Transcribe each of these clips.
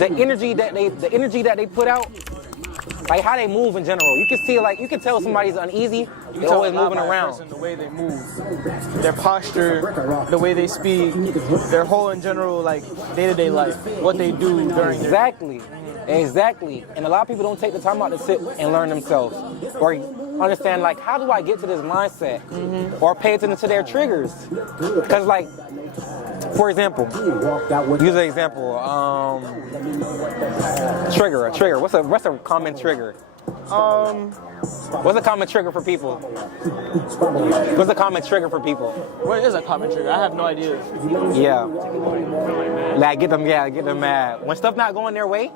the energy that they put out, like how they move in general. You can see, like, you can tell somebody's uneasy. They're always moving around. The way they move, their posture, the way they speak, their whole in general, like day-to-day life, what they do during Exactly. And a lot of people don't take the time out to sit and learn themselves or understand, like, how do I get to this mindset, or pay attention to their triggers. Because, like, for example, use an example. A trigger. What's a common trigger? What's a common trigger for people? What's a common trigger for people? What is a common trigger? I have no idea. Yeah. Like, get them mad. When stuff not going their way.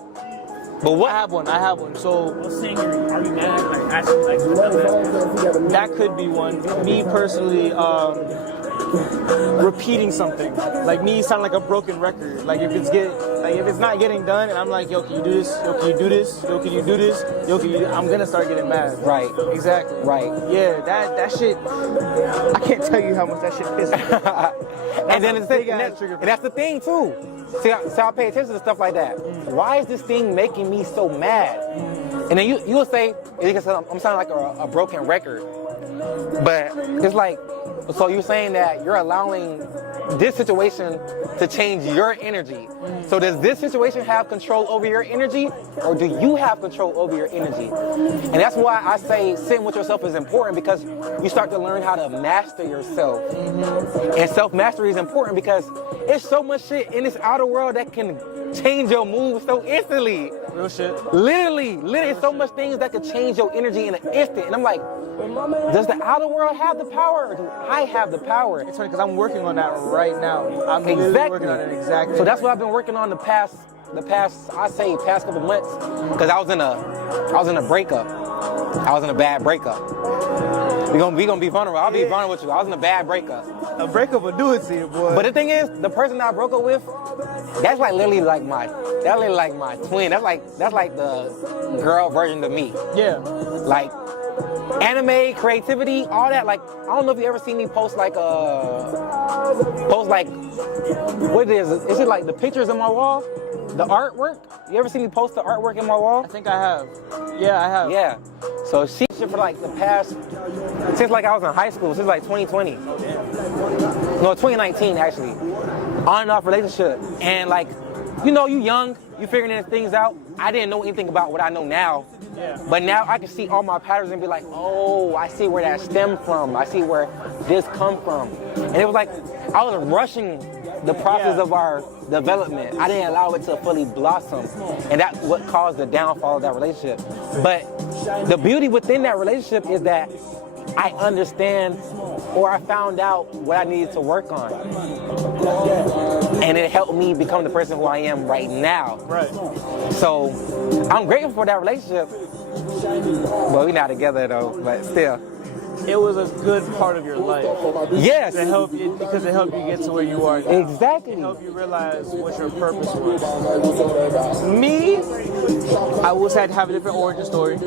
But what? I have one. So, are you mad? Like, actually, like, that could be one. Me personally, repeating something, like me sound like a broken record. Like if it's not getting done, and I'm like, yo, can you do this? Yo, can you do this? Yo, can you do this? Yo, can you? I'm gonna start getting mad. Right. Exactly. Right. Yeah. That shit. I can't tell you how much that shit pisses me. And then that's the thing too. See, I pay attention to stuff like that. Why is this thing making me so mad? And then you'll say, I'm sounding like a broken record. But it's like, so you're saying that you're allowing this situation to change your energy. So does this situation have control over your energy, or do you have control over your energy? And that's why I say sitting with yourself is important, because you start to learn how to master yourself. And self-mastery is important because there's so much shit in this outer world that can change your mood so instantly. Real shit. Literally, so much things that could change your energy in an instant. And I'm like, does the outer world have the power, or do I have the power? It's funny because I'm working on that right now. I'm literally working on it exactly. So that's what I've been working on the past couple months, because I was in a breakup. I was in a bad breakup. We gonna be vulnerable. I'll be vulnerable with you. I was in a bad breakup. A breakup will do it to you, boy. But the thing is, the person I broke up with, that's like literally like my twin. That's like the girl version of me. Yeah. Like anime, creativity, all that. Like, I don't know if you ever seen me post like what it is? Is it like the pictures on my wall? The artwork? You ever seen me post the artwork in my wall? I think I have. Yeah, I have. Yeah. So she for like the past, since like I was in high school, since like 2020. No, 2019 actually. On and off relationship. And like, you know, you young, you figuring things out. I didn't know anything about what I know now. Yeah. But now I can see all my patterns and be like, oh, I see where that stemmed from. I see where this come from. And it was like, I was rushing the process of our development. I didn't allow it to fully blossom. And that's what caused the downfall of that relationship. But the beauty within that relationship is that I understand, or I found out what I needed to work on. And it helped me become the person who I am right now. Right. So I'm grateful for that relationship. Well, we're not together though, but still. It was a good part of your life. Yes. Because it helped you get to where you are now. Exactly. It helped you realize what your purpose was. Me, I had to have a different origin story.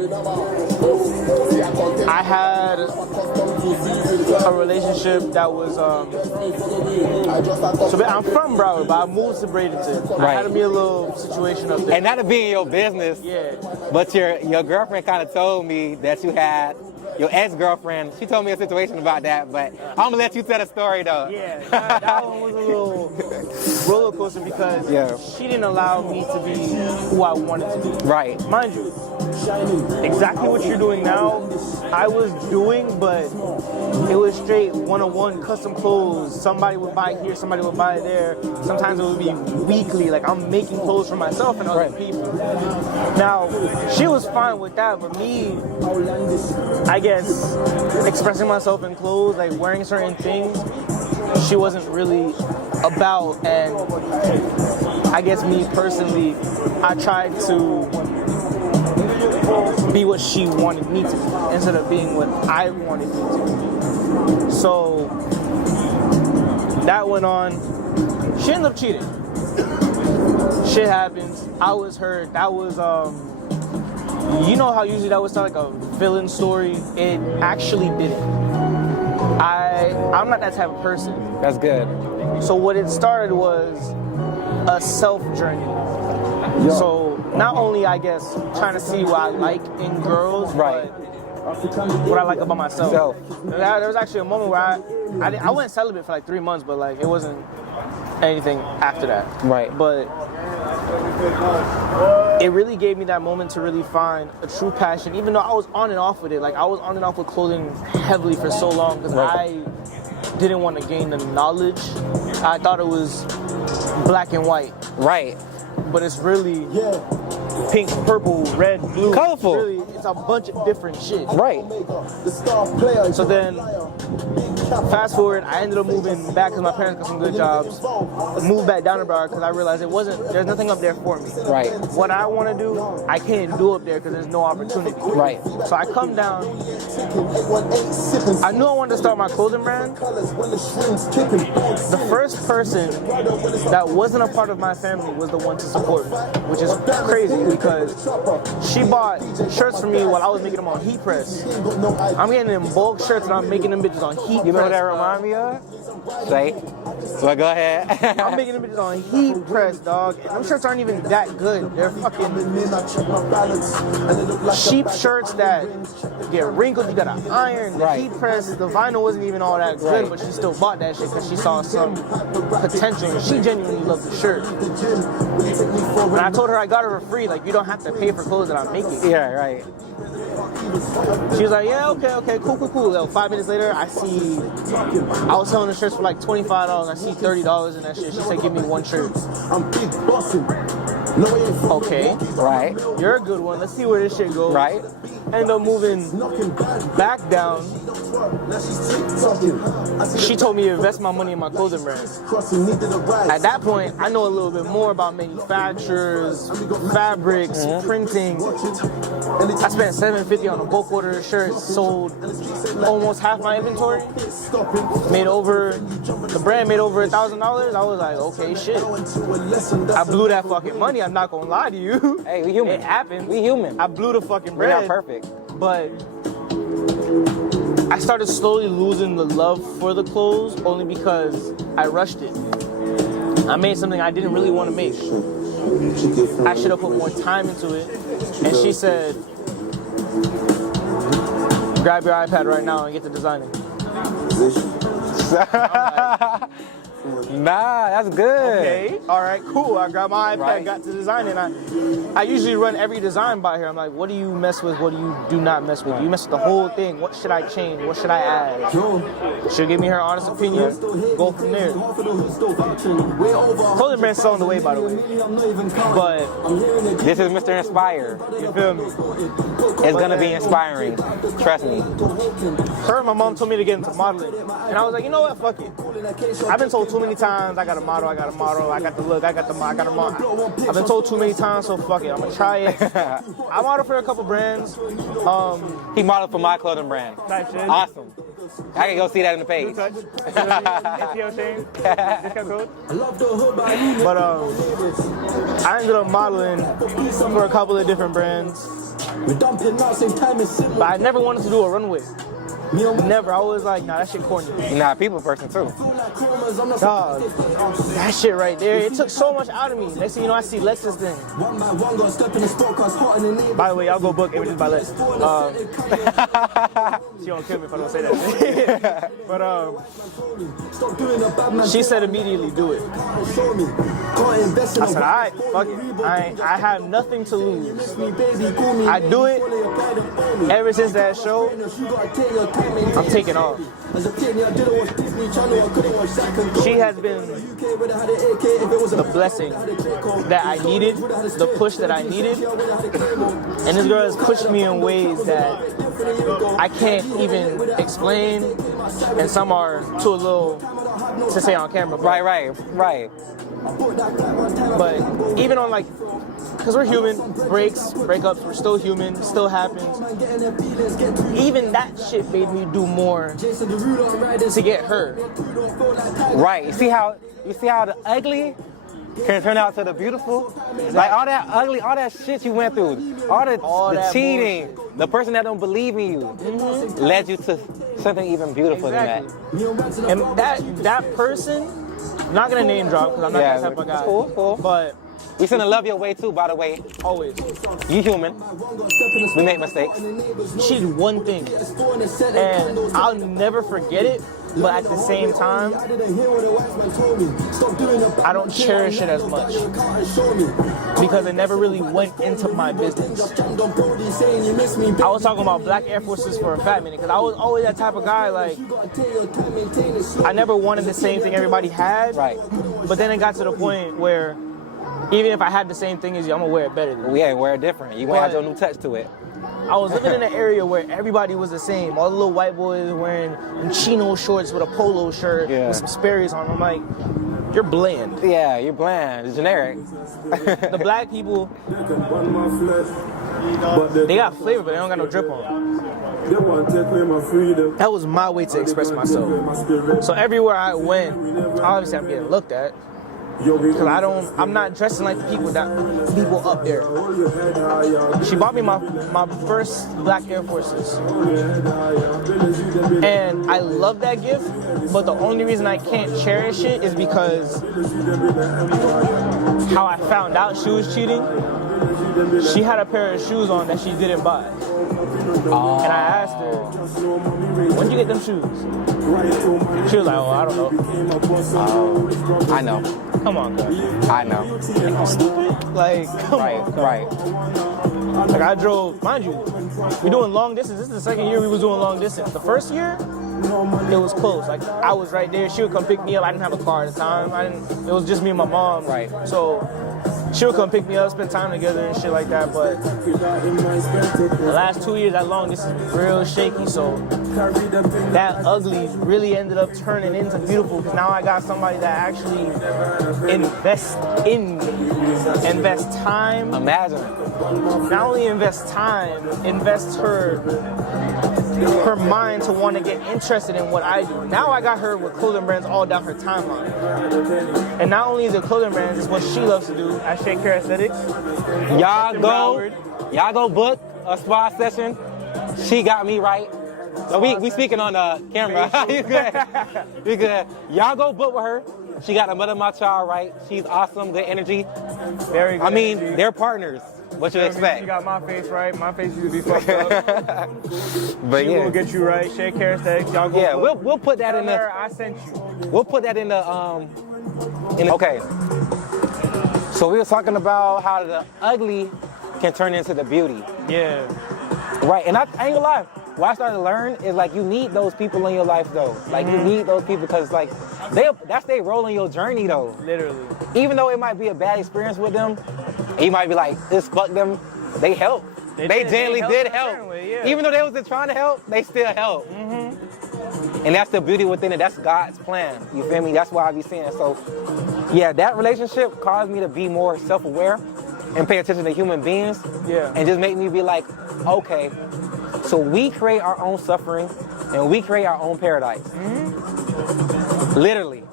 I had a relationship that was, so I'm from Broward, but I moved to Bradenton. Right. I had to be a little situation up there. And not to be in your business, but your girlfriend kind of told me that you had your ex-girlfriend. She told me a situation about that, but I'm gonna let you tell the story though. Yeah, that one was a little roller coaster because she didn't allow me to be who I wanted to be. Right. Mind you, exactly what you're doing now, I was doing, but it was straight one-on-one custom clothes. Somebody would buy here, somebody would buy there. Sometimes it would be weekly, like I'm making clothes for myself and other people. Now, she was fine with that, but me, I guess, expressing myself in clothes, like wearing certain things, she wasn't really about. And I guess me personally, I tried to be what she wanted me to be instead of being what I wanted me to be. So that went on. She ended up cheating. Shit happens. I was hurt. That was you know how usually that would sound like a villain story? It actually didn't. I'm not that type of person. That's good. So what it started was a self journey. So not only, I guess, trying to see what I like in girls, Right. but what I like about myself. There was actually a moment where I went celibate for like 3 months, but like it wasn't anything after that. Right. But it really gave me that moment to really find a true passion, even though I was on and off with it. Like I was on and off with clothing heavily for so long because I didn't want to gain the knowledge. I thought it was black and white. Right. But it's really pink, purple, red, blue. Colorful. It's a bunch of different shit. Right. So then, fast forward, I ended up moving back because my parents got some good jobs. Moved back down to Broward because I realized there's nothing up there for me. Right. What I want to do, I can't do up there because there's no opportunity. Right. So I come down. I knew I wanted to start my clothing brand. The first person that wasn't a part of my family was the one to support me, which is crazy because she bought shirts for me while I was making them on heat press. I'm getting them bulk shirts and I'm making them bitches on heat press. You know what that remind me of? Say. Well, go ahead. I'm making them bitches on heat press, dog. And them shirts aren't even that good. They're fucking cheap shirts that get wrinkled. You gotta iron. The heat press, the vinyl wasn't even all that good, but she still bought that shit because she saw some potential. She genuinely loved the shirt. And I told her I got her for free. Like, you don't have to pay for clothes that I'm making. Yeah, right. She was like, yeah, okay, cool. Yo, 5 minutes later, I was selling the shirts for like $25. I see $30 in that shit. She said, give me one shirt. Okay. Right. You're a good one. Let's see where this shit goes. Right. End up moving back down. She told me to invest my money in my clothing brand. At that point, I know a little bit more about manufacturers, fabrics, printing. I spent $750 on a bulk order shirt, sold almost half my inventory. The brand made over $1,000. I was like, okay, shit. I blew that fucking money. I'm not gonna lie to you. Hey, we human. It happened. We human. I blew the fucking We're bread. not perfect. But I started slowly losing the love for the clothes only because I rushed it. I made something I didn't really want to make. I should have put more time into it. And she said, grab your iPad right now and get to designing. Nah, that's good. Okay, all right, cool. I grabbed my iPad, got to design it. I usually run every design by her. I'm like, what do you mess with? What do you do not mess with? You mess with the whole thing. What should I change? What should I add? She'll give me her honest opinion. Go from there. Clothing brand's still on the way, by the way. But this is Mr. Inspire. You feel me? It's gonna be inspiring. Trust me. Her and my mom told me to get into modeling. And I was like, you know what? Fuck it. I've been told too many times, I got a model, I got the look, I got a model. I've been told too many times, so fuck it, I'm gonna try it. I modeled for a couple brands. He modeled for my clothing brand. Type shit. Awesome. I can go see that in the page. SHAYNE. Discount code. But I ended up modeling for a couple of different brands. But I never wanted to do a runway. Never. I was like, nah, that shit corny. Nah, people person too. Dog, that shit right there, it took so much out of me. Next thing you know, I see Lex's thing. By the way, y'all go book Images by Lex. She don't kill me if I don't say that. But she said immediately do it. I said, all right, fuck it. I have nothing to lose. I do it. Ever since that show, I'm taking off. She has been the blessing that I needed, the push that I needed. And this girl has pushed me in ways that I can't even explain, and some are too little to say on camera. Right. But even on like, because we're human, breakups, we're still human, still happens. Even that shit made me do more to get her. Right. You see how the ugly can turn out to the beautiful? Like all that ugly, all that shit you went through, all the cheating, bullshit. The person that don't believe in you led you to something even beautiful than that. And that person, I'm not gonna name drop because I'm not that type of guy. Cool. But We send love your way too, by the way. Always. You human. We make mistakes. She's one thing, and I'll never forget it. But at the same time, I don't cherish it as much because it never really went into my business. I was talking about black Air Forces for a fat minute because I was always that type of guy. Like, I never wanted the same thing everybody had. Right. But then it got to the point where even if I had the same thing as you, I'm gonna wear it better than you. Yeah, wear it different. You gonna have your new touch to it. I was living in an area where everybody was the same. All the little white boys wearing chino shorts with a polo shirt with some Sperry's on. I'm like, you're bland. Yeah, you're bland. It's generic. The black people, they got flavor, but they don't got no drip on. That was my way to express myself. So everywhere I went, obviously I'm getting looked at. Because I'm not dressing like the people up there. She bought me my first black Air Forces. And I love that gift, but the only reason I can't cherish it is because how I found out she was cheating. She had a pair of shoes on that she didn't buy. And I asked her, when'd you get them shoes? She was like, oh, I don't know. I know. Come on, guys. I know. Stupid? Like, come on. Right. Like, I drove, mind you, we're doing long distance. This is the second year we was doing long distance. The first year, it was close. Like, I was right there. She would come pick me up. I didn't have a car at the time. It was just me and my mom. Right. So she would come pick me up, spend time together and shit like that. But the last 2 years, that long distance was real shaky. So that ugly really ended up turning into beautiful because now I got somebody that actually invests in me, invests time. Imagine. Not only invests time, invests her mind to want to get interested in what I do. Now I got her with clothing brands all down her timeline. And not only is it clothing brands, it's what she loves to do at SHAYNE Aesthetics. Y'all go book a spa session. She got me right. So we speaking on the camera. You good? You good? Y'all go book with her. She got the mother of my child right. She's awesome, good energy. Very good. I mean, they're partners. What you expect? She got my face right. My face used to be fucked up. But she will get you right. SHAYNE Aesthetics. Y'all go. Yeah, we'll put that in the. I sent you. We'll put that in the Okay. So we were talking about how the ugly can turn into the beauty. Yeah. Right, and I ain't gonna lie. What I started to learn is like you need those people in your life though. Like you need those people because like that's their role in your journey though. Literally. Even though it might be a bad experience with them, and you might be like, this fuck them, they help. They genuinely did help. Way, yeah. Even though they wasn't trying to help, they still help. And that's the beauty within it. That's God's plan. You feel me? That's why I be saying. So yeah, that relationship caused me to be more self-aware and pay attention to human beings. Yeah. And just make me be like, okay, so we create our own suffering and we create our own paradise. Literally.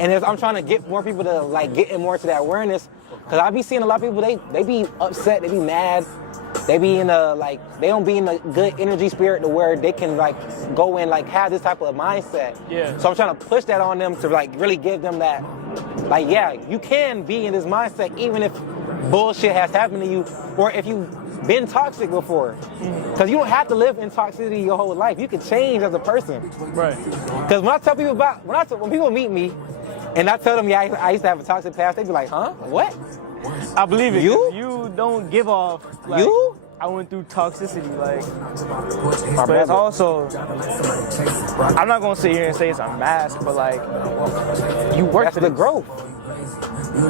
And I'm trying to get more people to like get more into that awareness, because I be seeing a lot of people, they be upset, they be mad, they be in a like, they don't be in a good energy spirit to where they can like go and like have this type of mindset. Yeah. So I'm trying to push that on them to like really give them that, like, yeah, you can be in this mindset even if bullshit has happened to you or if you've been toxic before. Because you don't have to live in toxicity your whole life. You can change as a person. Right. Because when I tell people about, when people meet me and I tell them, yeah, I used to have a toxic past, they be like, huh? What? I believe it. You don't give off. Like, you? I went through toxicity, like, but it's also, I'm not gonna sit here and say it's a mask, but like, you work for the growth.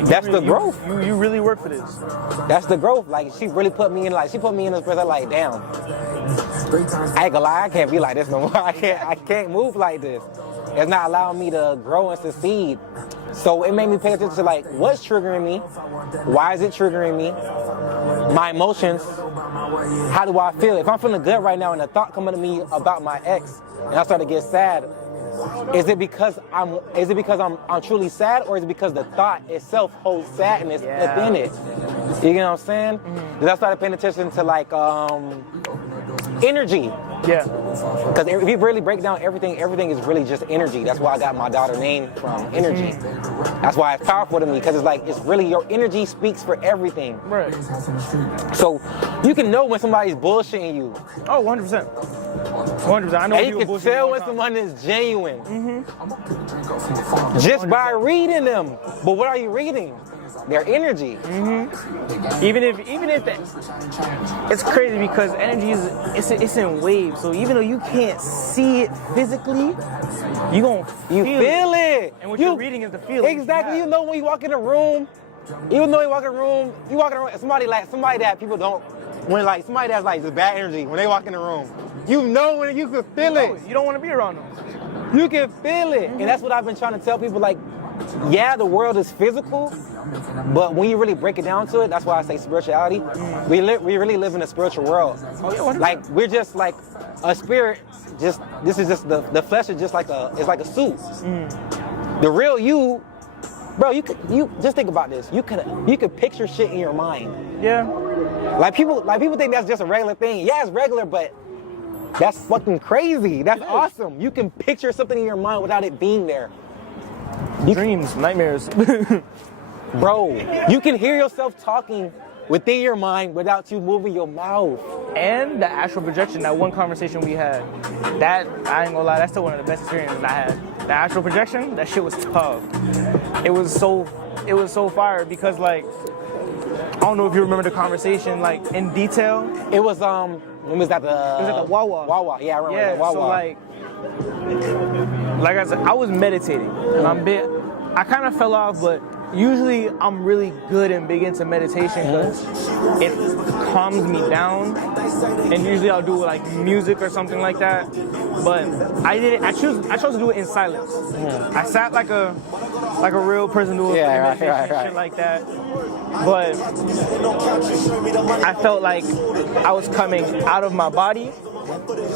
That's the growth. You really work for this. That's the growth. Like, she really put me in, like, she put me in this place, like, damn. I ain't gonna lie, I can't be like this no more. I can't move like this. It's not allowing me to grow and succeed. So it made me pay attention to, like, what's triggering me? Why is it triggering me? My emotions. How do I feel? If I'm feeling good right now and a thought coming to me about my ex and I start to get sad, is it because I'm truly sad, or is it because the thought itself holds sadness within it? You know what I'm saying? Then I started paying attention to like energy. Yeah. Because if you really break down everything is really just energy. That's why I got my daughter name from energy. That's why it's powerful to me, because it's like, it's really, your energy speaks for everything. Right. So you can know when somebody's bullshitting you. Oh, 100%. 100%. I know And you can tell when someone is genuine. Just by reading them. But what are you reading? Their energy. Even if it's crazy because energy it's in waves. So even though you can't see it physically, you feel it. And what you're reading is the feeling. Exactly. You know when you walk in a room, even though you walk in a room, somebody that people don't, when like somebody that's like the bad energy, when they walk in the room, you know when you can feel it. You don't want to be around them. You can feel it. And that's what I've been trying to tell people, like, yeah, the world is physical, but when you really break it down to it, that's why I say spirituality. We really live in a spiritual world. Oh, yeah, like, we're just like a spirit. This is just the flesh is just like it's like a suit. The real you, bro. You just think about this. You could picture shit in your mind. Yeah. Like people think that's just a regular thing. Yeah, it's regular, but that's fucking crazy. That's awesome. You can picture something in your mind without it being there. Dreams, nightmares. Bro, you can hear yourself talking within your mind without you moving your mouth. And the astral projection, that one conversation we had, that, I ain't gonna lie, that's still one of the best experiences I had. The astral projection, that shit was tough. It was so fire because, like, I don't know if you remember the conversation, like, in detail. It was, when was that the... It was at the Wawa. Wawa, yeah, I remember the Wawa. So, like I said, I was meditating, and I kind of fell off, but usually I'm really good and big into meditation because it calms me down, and usually I'll do like music or something like that. But I chose to do it in silence. I sat like a real person doing meditation, shit like that. But I felt like I was coming out of my body,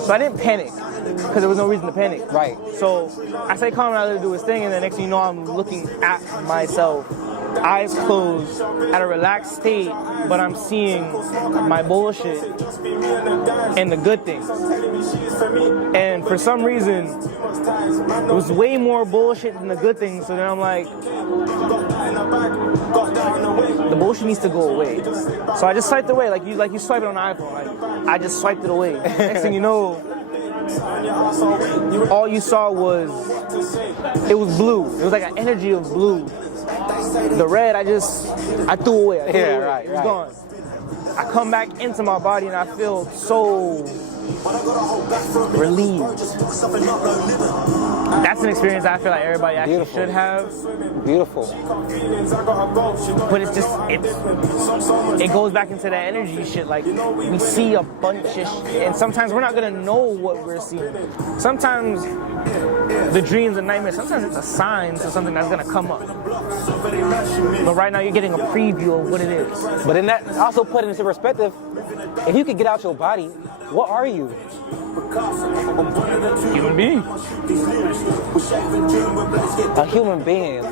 so I didn't panic because there was no reason to panic. Right. So I say calm down to do his thing, and the next thing you know, I'm looking at myself, eyes closed, at a relaxed state, but I'm seeing my bullshit and the good things. And for some reason, it was way more bullshit than the good things. So then I'm like, the bullshit needs to go away. So I just swiped away, like you swipe it on an iPhone. Like I just swiped it away. Next thing you know, all you saw was, it was blue. It was like an energy of blue. The red, I threw away. It was gone. I come back into my body and I feel so relieved. That's an experience I feel like everybody actually should have. Beautiful. But it's just, it goes back into that energy shit. Like, we see a bunch of shit, and sometimes we're not gonna know what we're seeing. Sometimes the dreams and nightmares, sometimes it's a sign to something that's gonna come up. But right now you're getting a preview of what it is. But in that, also put it into perspective, if you could get out your body, what are you? Human being. A human being.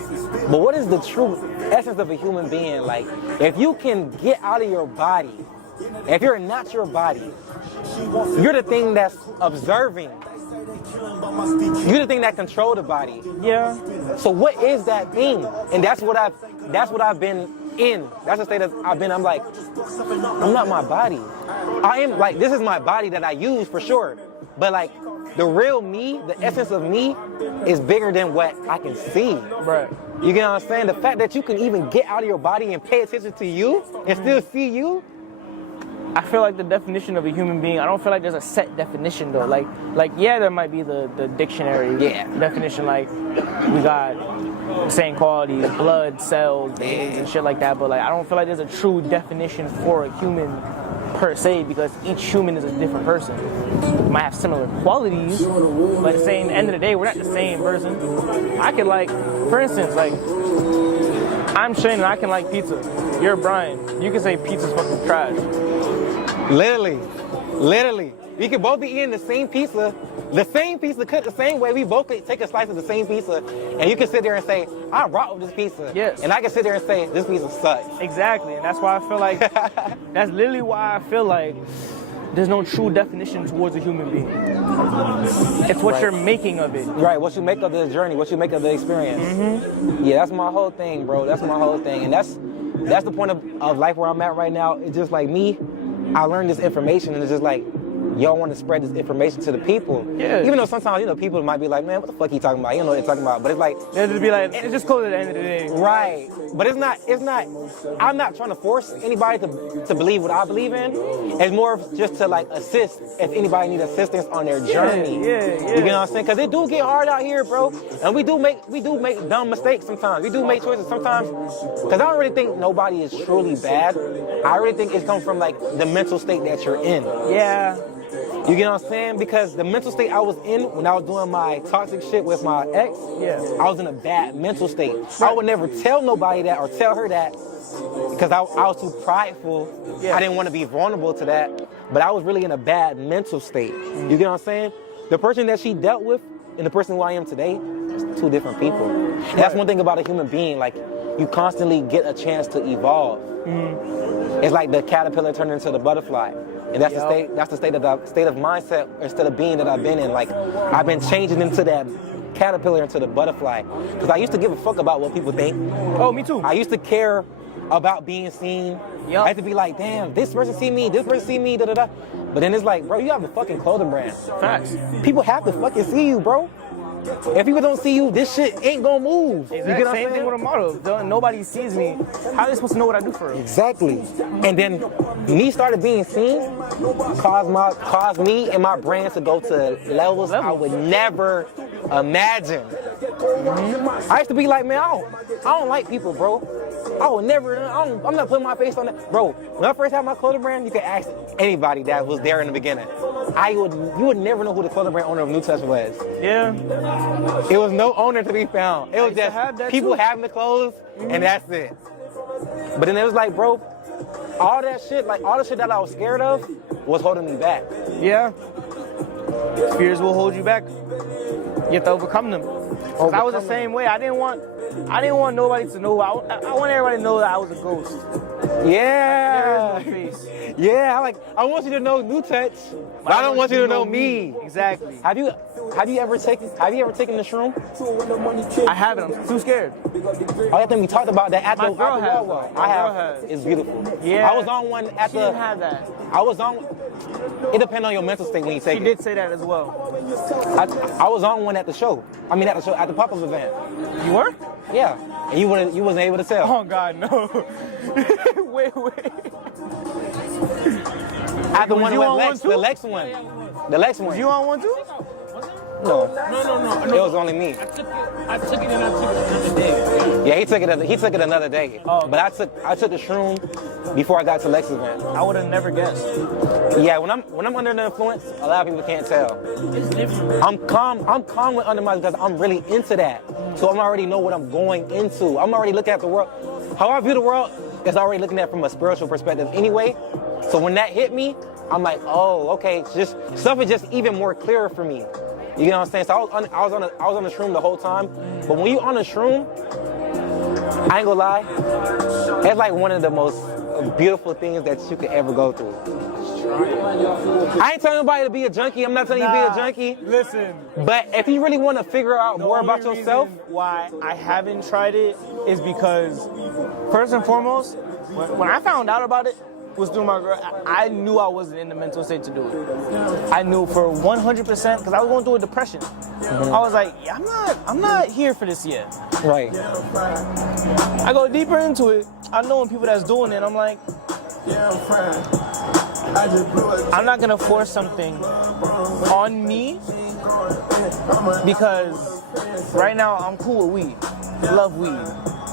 But what is the true essence of a human being? Like, if you can get out of your body, if you're not your body, you're the thing that's observing. You're the thing that controls the body. Yeah. So what is that thing? And that's what I've been in. That's the state that I've been. I'm like, I'm not my body. I am, like, this is my body that I use for sure. But like, the real me, the essence of me, is bigger than what I can see. Right. You get what I'm saying? The fact that you can even get out of your body and pay attention to you and still see you. I feel like the definition of a human being, I don't feel like there's a set definition though. Like yeah, there might be the dictionary definition, like we got the same qualities, blood, cells, veins, and shit like that, but like I don't feel like there's a true definition for a human per se, because each human is a different person. We might have similar qualities, but at the end of the day, we're not the same person. I could like, for instance, like, I'm Shane and I can like pizza. You're Brian. You can say pizza's fucking trash. Literally. We could both be eating the same pizza cut the same way. We both could take a slice of the same pizza, and you can sit there and say, I rock with this pizza. Yes. And I can sit there and say, this pizza sucks. Exactly, and that's why I feel like, that's literally why I feel like there's no true definition towards a human being. It's what you're making of it. Right, what you make of the journey, what you make of the experience. Mm-hmm. Yeah, that's my whole thing, bro. That's my whole thing. And that's the point of life where I'm at right now. It's just like me, I learned this information and it's just like, y'all want to spread this information to the people. Yeah. Even though sometimes, people might be like, man, what the fuck he talking about? You don't know what they're talking about. But it's like, They'll just be like, it's just cool at the end of the day. right. But it's not, I'm not trying to force anybody to believe what I believe in. It's more of just to like assist if anybody needs assistance on their journey. Yeah. You get what I'm saying? Because it do get hard out here, bro. And we do make dumb mistakes sometimes. We do make choices sometimes. Because I don't really think nobody is truly bad. I really think it comes from like the mental state that you're in. Yeah. You get what I'm saying? Because the mental state I was in when I was doing my toxic shit with my ex, I was in a bad mental state. I would never tell nobody that or tell her that because I was too prideful. I didn't want to be vulnerable to that. But I was really in a bad mental state. You get what I'm saying? The person that she dealt with and the person who I am today is two different people. And that's one thing about a human being. Like, you constantly get a chance to evolve. It's like the caterpillar turning into the butterfly. And that's the state of mindset or state of being that I've been in. Like, I've been changing into that caterpillar into the butterfly. Because I used to give a fuck about what people think. Oh, me too. I used to care about being seen. I had to be like, damn, this person see me, this person see me, da-da-da. But then it's like, bro, you have a fucking clothing brand. Facts. People have to fucking see you, bro. If people don't see you, this shit ain't gonna move. Exactly. You get what I'm Same thing saying? with a model. Nobody sees me. How are they supposed to know what I do for real? Exactly. And then me started being seen caused me and my brand to go to levels I would never imagine. I used to be like, man, I don't like people, bro. I'm not putting my face on that. Bro, when I first had my clothing brand, you could ask anybody that was there in the beginning. You would never know who the clothing brand owner of New Touch was. Yeah. It was no owner to be found. It was just people having the clothes, and that's it. But then it was like, bro, all the shit that I was scared of was holding me back. Yeah. Fears will hold you back. You have to overcome them. Cause I was the same way. I didn't want nobody to know. I want everybody to know that I was a ghost. Yeah. Like, there is no face. Yeah, I want you to know New Touch, but I don't want you to know me. Exactly. Have you ever taken the shroom? I haven't. I'm too scared. I think we talked about that at My the girl has. Wawa. My girl has. It's beautiful. Yeah. I was on one at She didn't have that. It depends on your mental state when you take She it. did say that as well. I was on one at the show. At the pop-up event. You were? Yeah. And you wasn't able to tell. Oh God, no. Wait. At the one you with on Lex, one too? the Lex one. The Lex one. You on one too? No. No. It was only me. I took it and I took it another day. Yeah, he took it another day. Oh. But I took the shroom before I got to Lex's event. I would have never guessed. Yeah, when I'm under the influence, a lot of people can't tell. It's different. I'm calm with under my because I'm really into that. So I already know what I'm going into. I'm already looking at the world. How I view the world is already looking at it from a spiritual perspective anyway. So when that hit me, I'm like, oh, okay. Just stuff is just even more clearer for me. You know what I'm saying? So I was on the shroom the whole time. But when you on the shroom, I ain't gonna lie, it's like one of the most beautiful things that you could ever go through. I ain't telling nobody to be a junkie. I'm not telling you to be a junkie. Listen. But if you really want to figure out more about yourself, why I haven't tried it is because, first and foremost, when I found out about it, was through my girl. I knew I wasn't in the mental state to do it. I knew for 100% because I was going through a depression. I was like, yeah, I'm not here for this yet. right? I go deeper into it. I know people that's doing it. I'm like, I'm not gonna force something on me because right now I'm cool with weed. Love weed.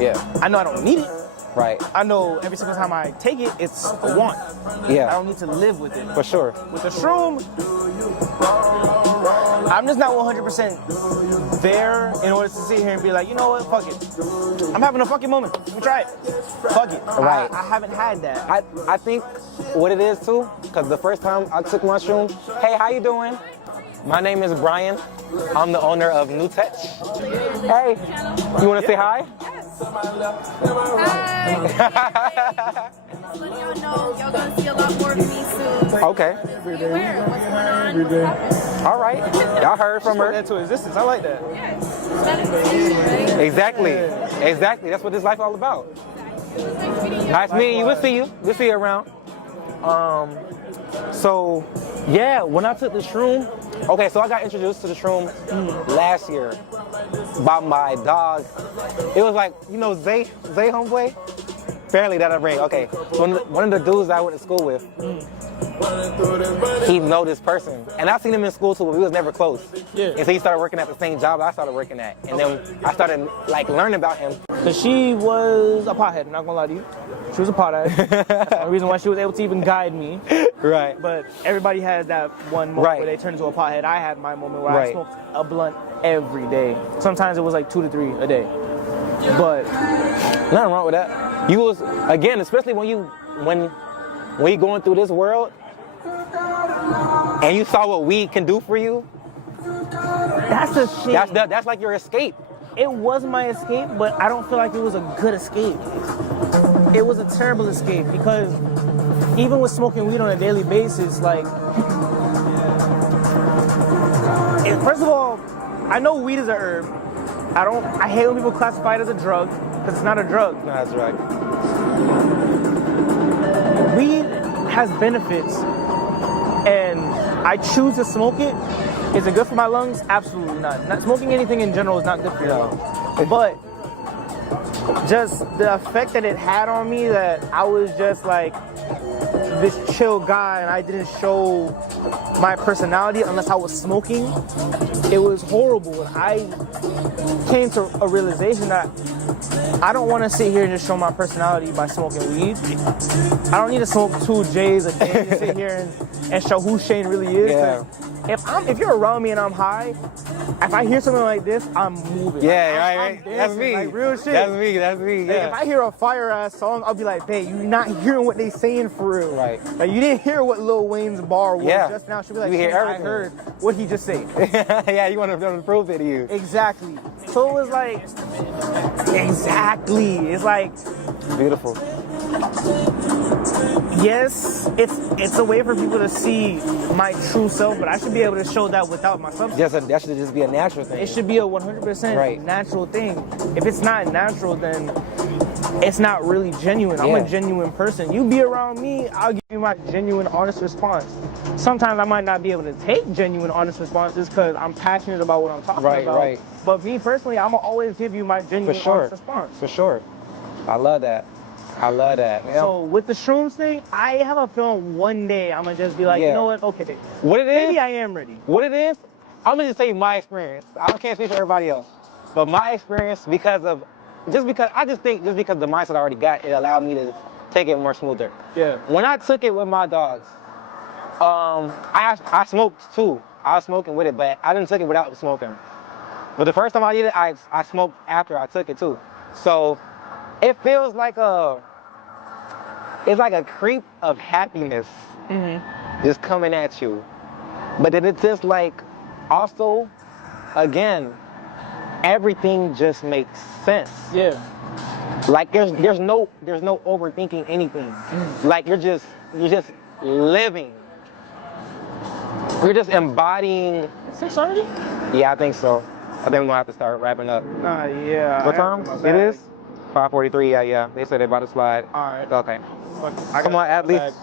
Yeah, I know I don't need it. right. I know every single time I take it, it's a want. I Yeah, don't need to live with it. for sure. With the shroom, I'm just not 100% there in order to sit here and be like, you know what, fuck it. I'm having a fucking moment. Let me try it. Fuck it. Right. I haven't had that. I think what it is too, because the first time I took mushroom, hey, how you doing? My name is Brian. I'm the owner of New Touch. Hey, you want to say hi? Hi. Just letting y'all know, y'all gonna see a lot more of me soon. Okay. Be aware of what's going on. What's happening. All right. Y'all heard from Put her. that to existence. I like that. Yes. That is right? Exactly. Exactly. That's what this life all about. It was nice meeting you. Nice meeting you. We'll see you. We'll see you around. So yeah, when I took the shroom, okay, so I got introduced to the shroom last year by my dog. It was like, you know, Zay homeboy? Apparently that'll bring, okay. So one of the dudes I went to school with, he know this person. And I seen him in school too, but we was never close. Yeah. And so he started working at the same job I started working at. And then I started like learning about him. Cause she was a pothead, I'm not gonna lie to you. She was a pothead. That's the reason why she was able to even guide me. Right. But everybody has that one moment Right. where they turn into a pothead. I had my moment where Right. I smoked a blunt every day. Sometimes it was like 2 to 3 a day. But Nothing wrong with that. You was, again, especially when you going through this world and you saw what weed can do for you, that's the thing. that's like your escape. It was my escape, but I don't feel like it was a good escape. It was a terrible escape because even with smoking weed on a daily basis, like, first of all, I know weed is a herb. I hate when people classify it as a drug because it's not a drug. No, that's right. Weed has benefits, and I choose to smoke it. Is it good for my lungs? Absolutely not. Not smoking anything in general is not good for your lungs. But just the effect that it had on me, that I was just like this chill guy and I didn't show my personality unless I was smoking. It was horrible. And I came to a realization that I don't want to sit here and just show my personality by smoking weed. I don't need to smoke 2 J's a day to sit here and show who Shane really is. Yeah. If you're around me and I'm high, if I hear something like this, I'm moving. Yeah, I'm right. dancing, That's me. like real shit. That's me. Like, Yeah. if I hear a fire ass song, I'll be like, babe, you're not hearing what they saying for real. Right. Like, you didn't hear what Lil Wayne's bar was Yeah. just now. She'll be like, You hear "Shit, I everything." heard what he just said. Yeah, you want to prove it to you. Exactly. So it was like, exactly. It's like, Beautiful. yes, it's a way for people to see my true self, but I should be able to show that without my substance. Yes, that should just be a natural thing. It should be a 100% Right. natural thing. If it's not natural, then it's not really genuine. I'm Yeah. a genuine person. You be around me, I'll give you my genuine, honest response. Sometimes I might not be able to take genuine, honest responses because I'm passionate about what I'm talking Right, about. right. But me personally, I'm gonna always give you my genuine, For sure. honest response. For sure. I love that. I love that. Man. So with the shrooms thing, I have a feeling one day I'm gonna just be like, Yeah. you know what? Okay, What it is? maybe I am ready. What it is? I'm gonna just tell you my experience. I can't speak for everybody else, but my experience because the mindset I already got, it allowed me to take it more smoother. Yeah. When I took it with my dogs, I smoked too. I was smoking with it, but I didn't take it without smoking. But the first time I did it, I smoked after I took it too. So it feels like it's like a creep of happiness just coming at you. But then it's just like, also, again, everything just makes sense. Yeah. Like there's no overthinking anything. Like you're just living. You're just embodying. 6 already? Yeah, I think so. I think we're gonna have to start wrapping up. Yeah. What time? It is 5:43. Yeah. They said they're about to slide. All right. Okay. I Come got on, my athletes. bag.